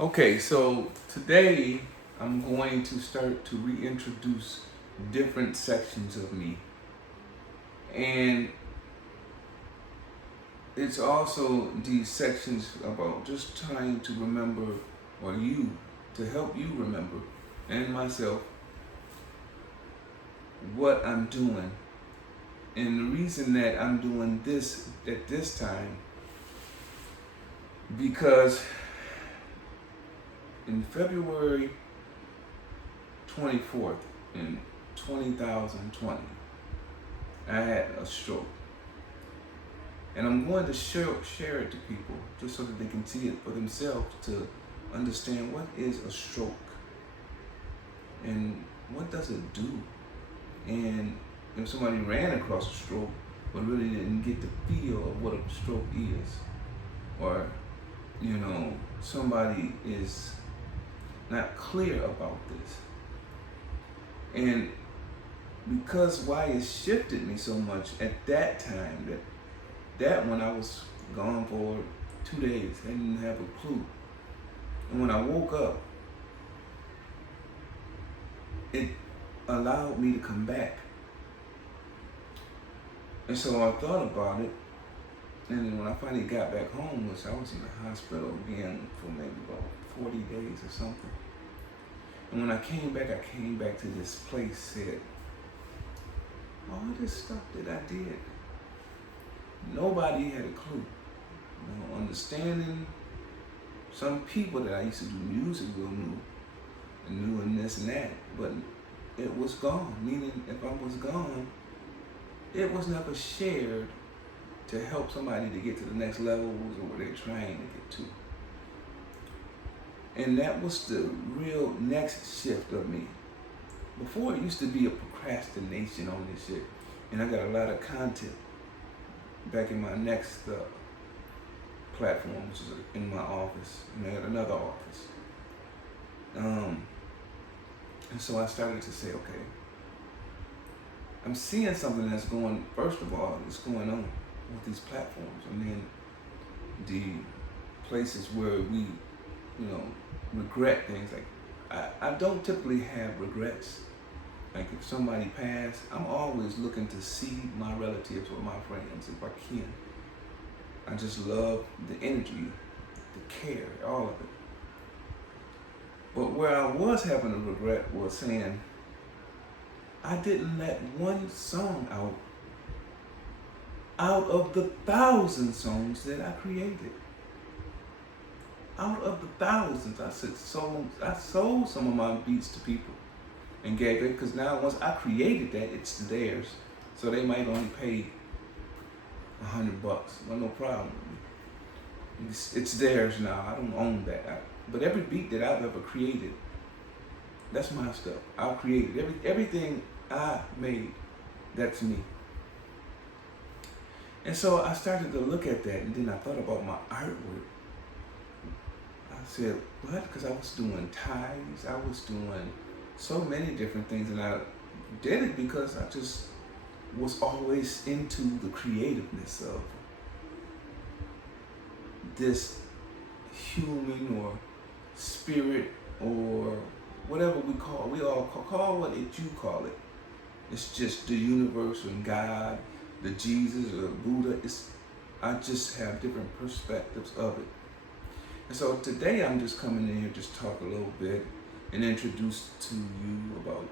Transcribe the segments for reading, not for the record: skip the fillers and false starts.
Okay, so today I'm going to start to reintroduce different sections of me. And it's also these sections about just trying to remember, or you, to help you remember, and myself, what I'm doing. And the reason that I'm doing this at this time, because in February 24th in 2020, I had a stroke. And I'm going to share it to people just so that they can see it for themselves to understand what is a stroke and what does it do. And if somebody ran across a stroke but really didn't get the feel of what a stroke is, or somebody is not clear about this. And because why it shifted me so much at that time, that when I was gone for 2 days, I didn't have a clue. And when I woke up, it allowed me to come back. And so I thought about it, and then when I finally got back home, which I was in the hospital again for maybe about 40 days or something. And when I came back to this place, said, all this stuff that I did, nobody had a clue. Understanding some people that I used to do music with knew and this and that, but it was gone. Meaning, if I was gone, it was never shared to help somebody to get to the next levels or where they're trying to get to. And that was the real next shift of me. Before, it used to be a procrastination on this shit, and I got a lot of content back in my next platform, which is in my office, and I got another office. And so I started to say, okay, I'm seeing something that's going, first of all, it's going on with these platforms, and then the places where we, regret things. Like, I don't typically have regrets. Like, if somebody passed, I'm always looking to see my relatives or my friends if I can. I just love the energy, the care, all of it. But where I was having a regret was saying, I didn't let one song out of the 1,000 songs that I created. Out of the thousands, I sold some of my beats to people and gave it, because now once I created that, it's theirs. So they might only pay $100. Well, no problem. It's theirs now. I don't own that. But every beat that I've ever created, that's my stuff. I created everything I made. That's me. And so I started to look at that, and then I thought about my artwork. I said, what? Because I was doing ties. I was doing so many different things, and I did it because I just was always into the creativeness of this human or spirit or whatever we all call what you call it. It's just the universe and God, the Jesus or Buddha. I just have different perspectives of it. And so today I'm just coming in here, just talk a little bit and introduce to you about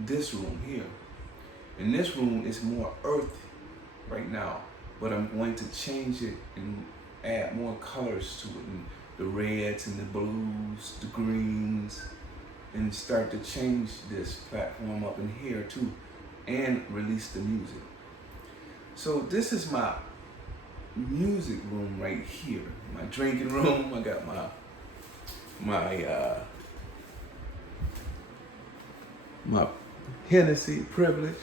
this room here. And this room is more earthy right now, but I'm going to change it and add more colors to it, and the reds and the blues, the greens, and start to change this platform up in here too, and release the music. So this is my music room right here, my drinking room. I got my Hennessy privilege.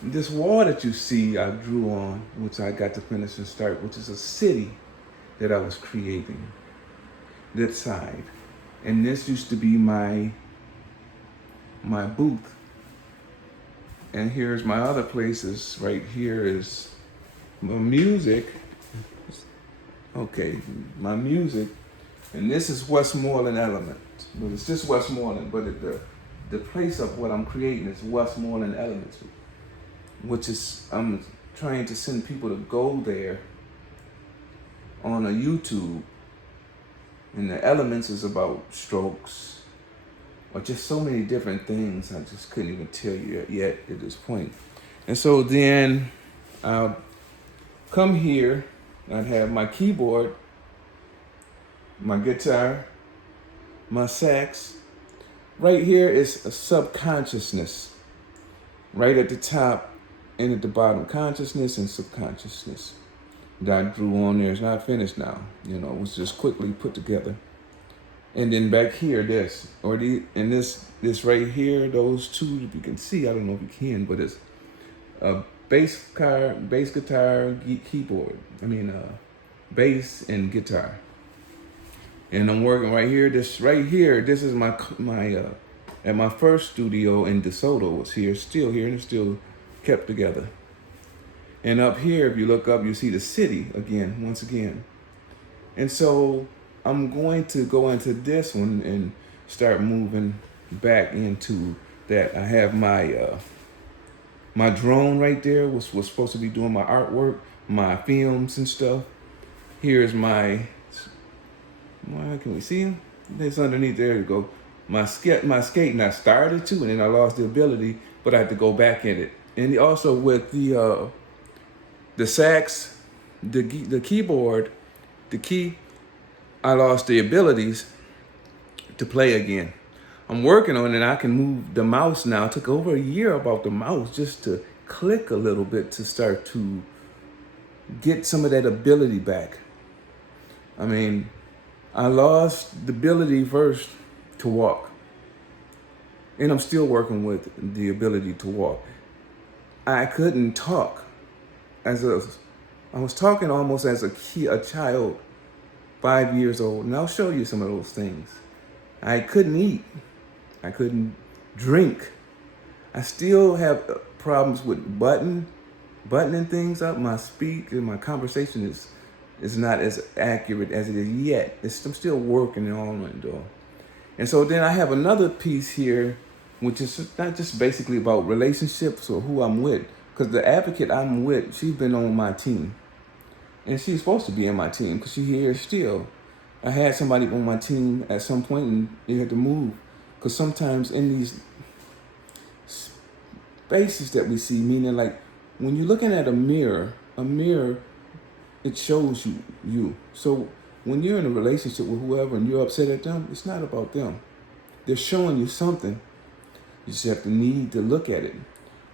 This wall that you see I drew on, which I got to finish and start, which is a city that I was creating, that side. And this used to be my booth. And here's my other places. Right here is my music. Okay, my music And this is Westmoreland Element. But it's just Westmoreland, but the place of what I'm creating is Westmoreland Elements, which is, I'm trying to send people to go there on a YouTube. And the Elements is about strokes, or just so many different things I just couldn't even tell you yet at this point. And so then I'll come here, I'd have my keyboard, my guitar, my sax. Right here is a subconsciousness. Right at the top and at the bottom, consciousness and subconsciousness. That I drew on there. It's not finished now. It was just quickly put together. And then back here, this right here, those two, if you can see, I don't know if you can, but it's a bass guitar, keyboard. Bass and guitar. And I'm working right here. This is my at my first studio in DeSoto was here, and it's still kept together. And up here, if you look up, you see the city once again. And so I'm going to go into this one and start moving back into that. I have my drone right there, was supposed to be doing my artwork, my films and stuff. Here's can we see him? It's underneath there to go. My skating, I started to, and then I lost the ability, but I had to go back in it. And also with the sax, the keyboard, the key, I lost the abilities to play again. I'm working on it. I can move the mouse now. It took over a year about the mouse just to click a little bit to start to get some of that ability back. I lost the ability first to walk. And I'm still working with the ability to walk. I couldn't talk I was talking almost as a child, 5 years old. And I'll show you some of those things. I couldn't eat. I couldn't drink. I still have problems with buttoning things up. My speech and my conversation is not as accurate as it is yet. I'm still working on it though. And so then I have another piece here, which is not just basically about relationships or who I'm with. Because the advocate I'm with, she's been on my team. And she's supposed to be in my team because she's here still. I had somebody on my team at some point and they had to move. Because sometimes in these spaces that we see, meaning like when you're looking at a mirror, it shows you. So when you're in a relationship with whoever and you're upset at them, it's not about them. They're showing you something. You just have to need to look at it.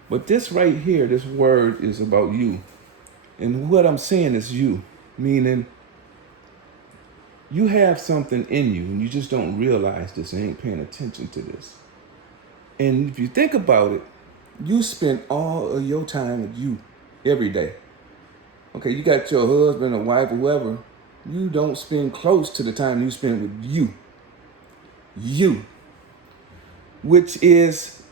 But this right here, this word is about you. And what I'm saying is you, meaning you have something in you and you just don't realize this and ain't paying attention to this. And if you think about it, you spend all of your time with you every day. Okay, you got your husband or wife or whoever. You don't spend close to the time you spend with you. You. Which is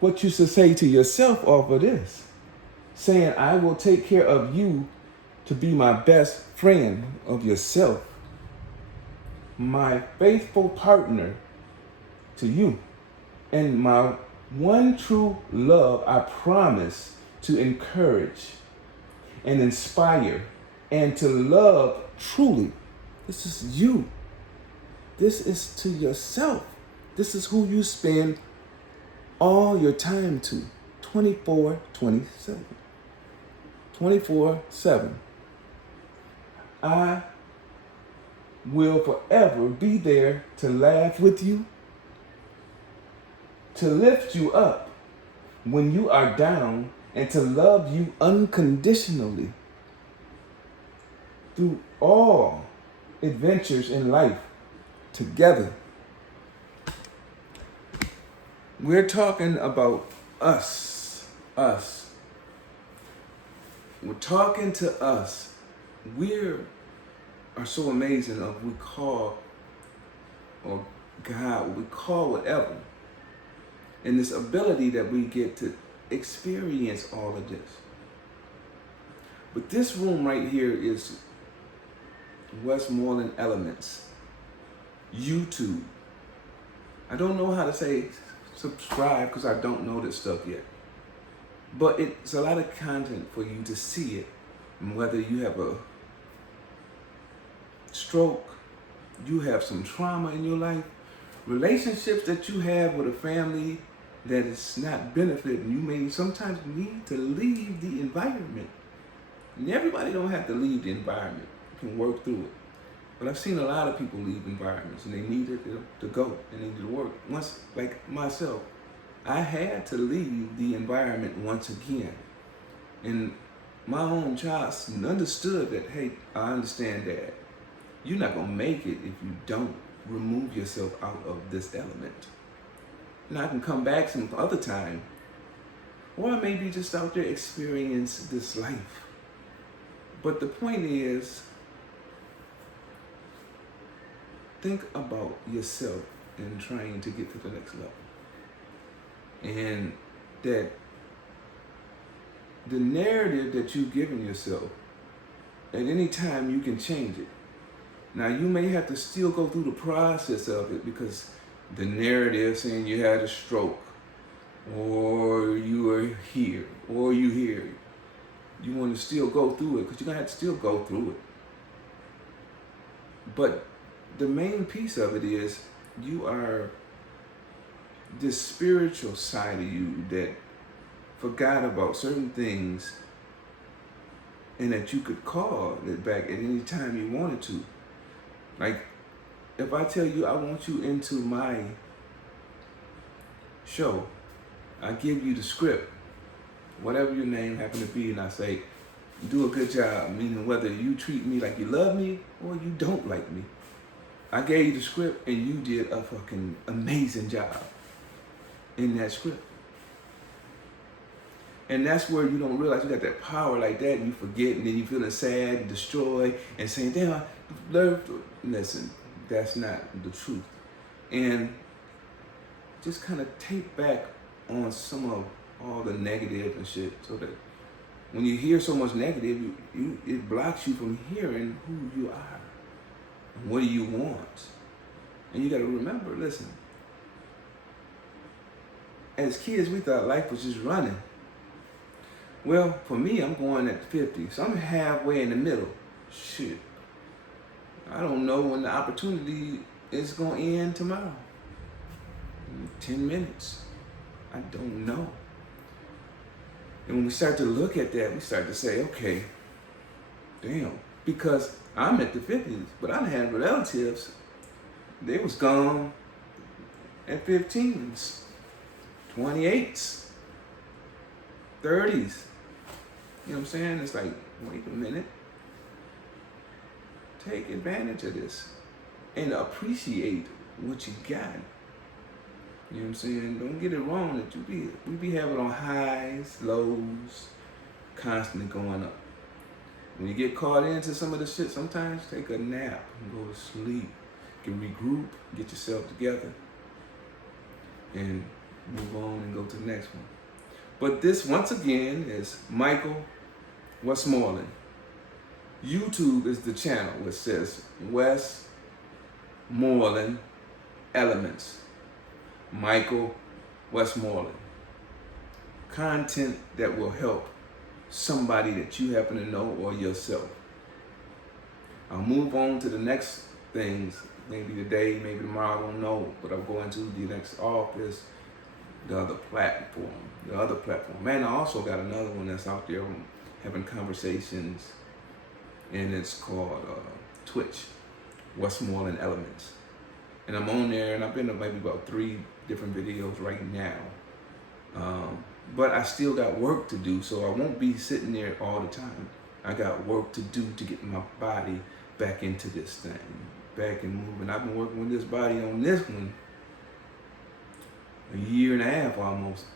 what you should say to yourself off of this. Saying, I will take care of you to be my best friend of yourself. My faithful partner to you. And my one true love, I promise to encourage and inspire and to love truly. This is you. This is to yourself. This is who you spend all your time to. 24/27. 24/7. I will forever be there to laugh with you, to lift you up when you are down, and to love you unconditionally through all adventures in life together. We're talking about us. We're talking to us. We are so amazing of we call, or God, we call whatever. And this ability that we get to experience all of this. But this room right here is Westmoreland Elements. YouTube. I don't know how to say subscribe because I don't know this stuff yet. But it's a lot of content for you to see it. And whether you have a stroke, you have some trauma in your life, relationships that you have with a family that is not benefiting, you may sometimes need to leave the environment. And everybody don't have to leave the environment. You can work through it. But I've seen a lot of people leave environments and they needed to go and they needed to work. Once, like myself, I had to leave the environment once again. And my own child understood that, hey, I understand that you're not going to make it if you don't remove yourself out of this element. And I can come back some other time, or I may be just out there experience this life. But the point is, think about yourself in trying to get to the next level. And that the narrative that you've given yourself, at any time you can change it. Now you may have to still go through the process of it because the narrative saying you had a stroke, or you are here, or you here. You want to still go through it because you're going to have to still go through it. But the main piece of it is you are this spiritual side of you that forgot about certain things and that you could call it back at any time you wanted to. Like, if I tell you I want you into my show, I give you the script, whatever your name happen to be, and I say, do a good job, meaning whether you treat me like you love me or you don't like me. I gave you the script and you did a fucking amazing job in that script. And that's where you don't realize you got that power like that, and you forget, and then you feeling sad and destroyed and saying, damn, I learned. Listen, that's not the truth. And just kind of take back on some of all the negative and shit, so that when you hear so much negative, it blocks you from hearing who you are and what do you want. And you got to remember, listen, as kids, we thought life was just running. Well, for me, I'm going at 50, so I'm halfway in the middle. Shit. I don't know when the opportunity is going to end tomorrow. 10 minutes. I don't know. And when we start to look at that, we start to say, okay, damn, because I'm at the 50s, but I had relatives, they was gone at 15s, 28s, 30s. You know what I'm saying? It's like, wait a minute. Take advantage of this and appreciate what you got. You know what I'm saying? Don't get it wrong that we be having on highs, lows, constantly going up. When you get caught into some of the shit, sometimes take a nap and go to sleep. You can regroup, get yourself together, and move on and go to the next one. But this, once again, is Michael Westmoreland. YouTube is the channel which says Westmoreland Elements. Michael Westmoreland. Content that will help somebody that you happen to know or yourself. I'll move on to the next things, maybe today, maybe tomorrow, I don't know, but I'll go into the next office, the other platform. Man, I also got another one that's out there having conversations, and it's called Twitch, Westmoreland Elements. And I'm on there, and I've been to maybe about 3 different videos right now. But I still got work to do, so I won't be sitting there all the time. I got work to do to get my body back into this thing, back and moving. I've been working with this body on this one a year and a half almost.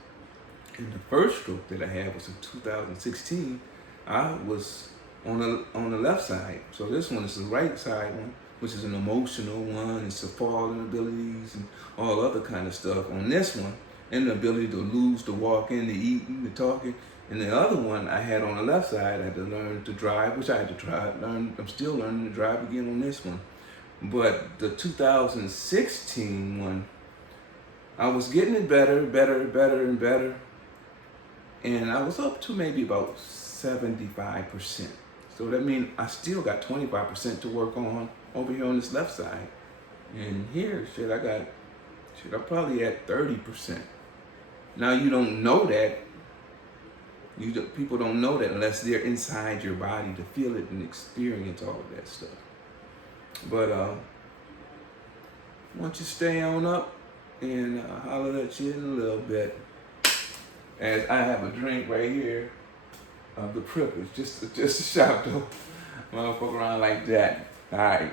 And the first stroke that I had was in 2016. I was on the left side. So this one is the right side one, which is an emotional one. It's the falling abilities and all other kind of stuff. On this one, and the ability to lose, to walk in, to eating, to talking. And the other one I had on the left side, I had to learn to drive, which I had to try. I'm still learning to drive again on this one. But the 2016 one, I was getting it better, and better. And I was up to maybe about 75%. So that means I still got 25% to work on over here on this left side. And here, I'm probably at 30%. Now you don't know that. People don't know that unless they're inside your body to feel it and experience all of that stuff. But why don't you stay on up and holler at you in a little bit. As I have a drink right here of the privilege, just a shout though, motherfucker around like that. All right.